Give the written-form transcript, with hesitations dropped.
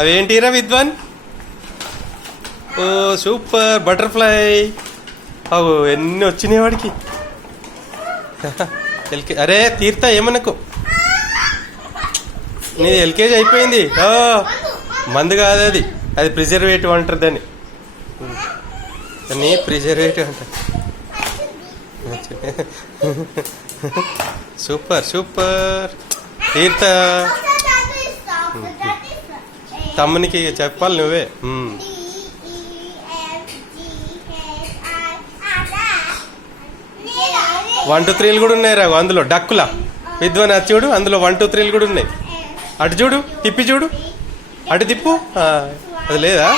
అవేంటిరా విద్వాన్? ఓ super butterfly. అవు ఎన్ని వచ్చినాయి వాడికి. అరే తీర్థ ఏమనకు, నీది ఎల్కేజీ అయిపోయింది. మందు కాదు అది, అది ప్రిజర్వేటివ్ అంటారు దాన్ని. దాన్ని ప్రిజర్వేటివ్ అంటారు. సూపర్ సూపర్ తీర్థ. తమ్మునికి చెప్పాలి నువ్వే. 1 2 3 కూడా ఉన్నాయి రా అందులో. డక్కుల విద్వాన్ అది చూడు, అందులో 1 2 3 కూడా ఉన్నాయి. అటు చూడు, తిప్పి చూడు, అటు తిప్పు. అది లేదా?